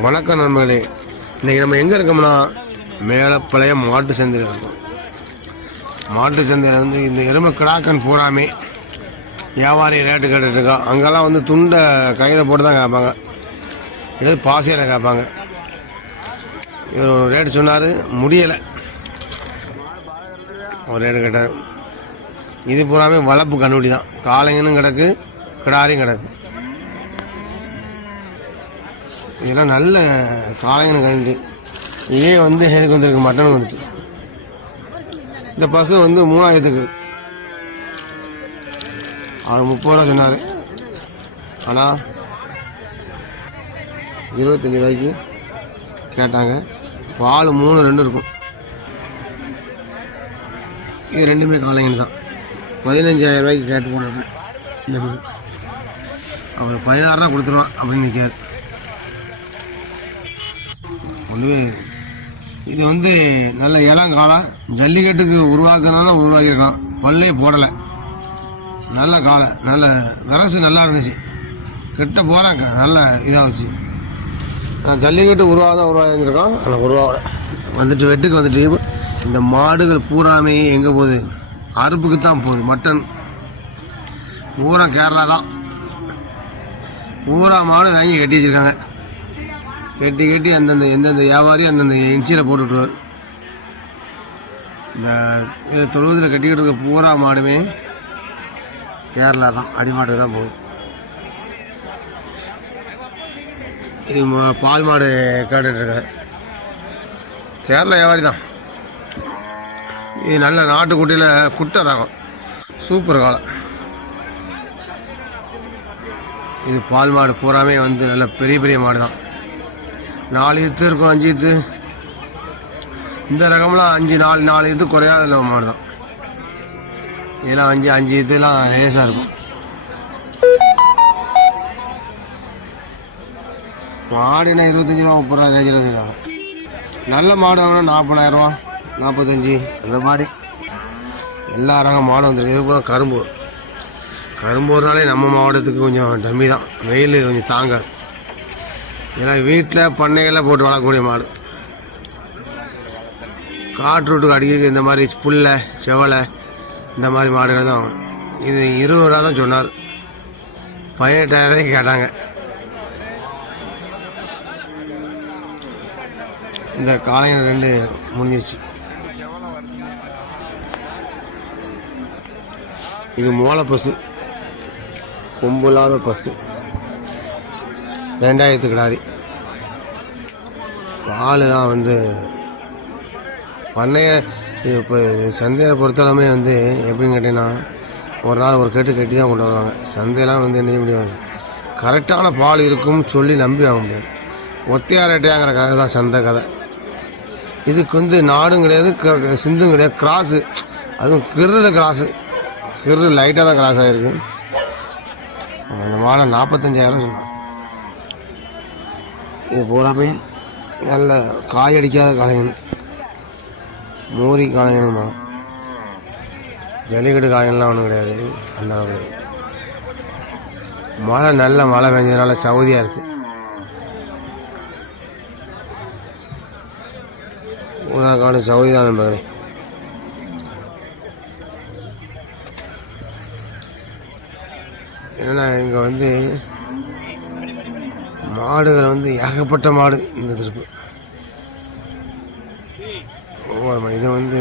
வணக்கம் நண்பர்களே. இன்றைக்கி நம்ம எங்கே இருக்கோம்னா மேலப்பாளையம் மாட்டு சந்தையில் இருக்கோம். மாட்டு சந்தையில் வந்து இந்த எருமை கிடாக்கன் பூராமே வியாபாரி ரேட்டு கேட்டுட்ருக்கோம். அங்கெல்லாம் வந்து துண்டை கையில் போட்டு தான் கேட்பாங்க, ஏதாவது பாசையில் கேட்பாங்க. இவர் ஒரு ரேட்டு சொன்னார், முடியலை, ஒரு ரேட்டு கேட்டார். இது பூராமே வளர்ப்பு கண்டுபிடி தான். காளைங்கன்னு கிடக்கு, கிடாரியும் கிடக்கு. இதெல்லாம் நல்ல காளைங்கன்னு கண்டு. இதே வந்து எனக்கு வந்துருக்கு, மட்டனுக்கு வந்துட்டு. இந்த பசு வந்து 3000க்கு அவர் 30 ரூபா சொன்னார். ஆனால் 25 ரூபாய்க்கு கேட்டாங்க. பால் 3-2 இருக்கும். இது ரெண்டுமே காளைங்கன்னு தான். 15,000 ரூபாய்க்கு கேட்டு போனாங்க. அவர் 16 ரூபா கொடுத்துருவான் அப்படின்னு நினைச்சார். ஒன்றுமே இது வந்து நல்ல இளங்காலம், ஜல்லிக்கட்டுக்கு உருவாக்குறதுனால உருவாக்கியிருக்கான். பல்லே போடலை, நல்ல காலை, நல்ல விரசு நல்லா இருந்துச்சு. கிட்ட போகிறாங்க நல்ல இதாகச்சு. நான் ஜல்லிக்கட்டு உருவாகிருக்கான். ஆனால் உருவாக வந்துட்டு வெட்டுக்கு வந்துட்டு. இந்த மாடுகள் பூராமே எங்கே போகுது? அறுப்புக்கு தான் போகுது. மட்டன் பூரா கேரளா தான். பூரா மாடு வாங்கி கட்டி வச்சுருக்காங்க. கட்டி அந்தந்த எந்தெந்த வியாபாரி அந்தந்த இன்சியில் போட்டு விட்ருவார். இந்த தொழுவத்தில் கட்டிக்கிட்டு இருக்க பூரா மாடுமே கேரளா தான், அடிமாட்டுக்கு தான் போகும். இது பால் மாடு கேட்டுட்ருக்கார். கேரளா வியாபாரி தான். இது நல்ல நாட்டுக்குட்டியில் குட்டை ரகம், சூப்பர் காலம். இது பால் மாடு பூராமே வந்து நல்ல பெரிய பெரிய மாடு தான். 4 ஈத்து இருக்கும், 5 ஈத்து. இந்த ரகம்லாம் 5-4 ஈத்து குறையாத இல்லை மாடு தான். இதெல்லாம் 5 ஈத்துலாம் லேசாக இருக்கும். மாடுனா 25 ரூபா 30 ரூபா ரேஞ்சில் இருக்காங்க. நல்ல மாடு வாங்கினா 40,000 ரூபா 45 அந்த மாடு. எல்லா ரகம் மாடு வந்துருக்கு. இது பூரா கரும்பூர்னாலே நம்ம மாவட்டத்துக்கு கொஞ்சம் டம்மி தான். வெயில் கொஞ்சம் தாங்காது. ஏன்னா வீட்டில் பண்ணைகளில் போட்டு வளரக்கூடிய மாடு. காட்டு ரூட்டுக்கு அடிக்க இந்த மாதிரி புல்லை செவலை இந்த மாதிரி மாடுகள் தான். இது 20 ரூபா தான் சொன்னார். 18,000 கேட்டாங்க. இந்த காளைங்க 2 முடிஞ்சிருச்சு. இது மோளை பசு, கொம்பு இல்லாத பசு, 2000 கிடாரி. பாலுலாம் வந்து பண்ணைய இப்போ சந்தையை பொறுத்தளவுமே வந்து எப்படின்னு கேட்டிங்கன்னா, ஒரு நாள் ஒரு கட்டி தான் கொண்டு வருவாங்க. சந்தையெல்லாம் வந்து என்ன முடியாது, கரெக்டான பால் இருக்கும்னு சொல்லி நம்பி ஆக முடியாது. ஒத்தையா ரேட்டையாங்கிற கதை தான் சந்தை கதை. இதுக்கு வந்து நாடும் கிடையாது, சிந்தும் கிடையாது, கிராஸு. அதுவும் கிருல கிராஸு, கிரு லைட்டாக தான் கிராஸ் ஆகிருக்கு. அந்த மாடை 45,000 சொன்னாங்க. இது பூராமே நல்ல காயடிக்காத காளைங்கன்னு, மூரி காளைங்கன்னுமா. ஜல்லிக்கட்டு காளைங்கெல்லாம் ஒன்றும் கிடையாது, அந்த அளவு கிடையாது. மழை நல்ல மழை பெஞ்சதுனால சவுதியாக இருக்குது. பூரா காடு சவுதி தான் நண்பர்களே. என்னென்னா இங்கே வந்து மாடுகள் வந்து ஏகப்பட்ட மாடு இந்த திருப்பு. இதை வந்து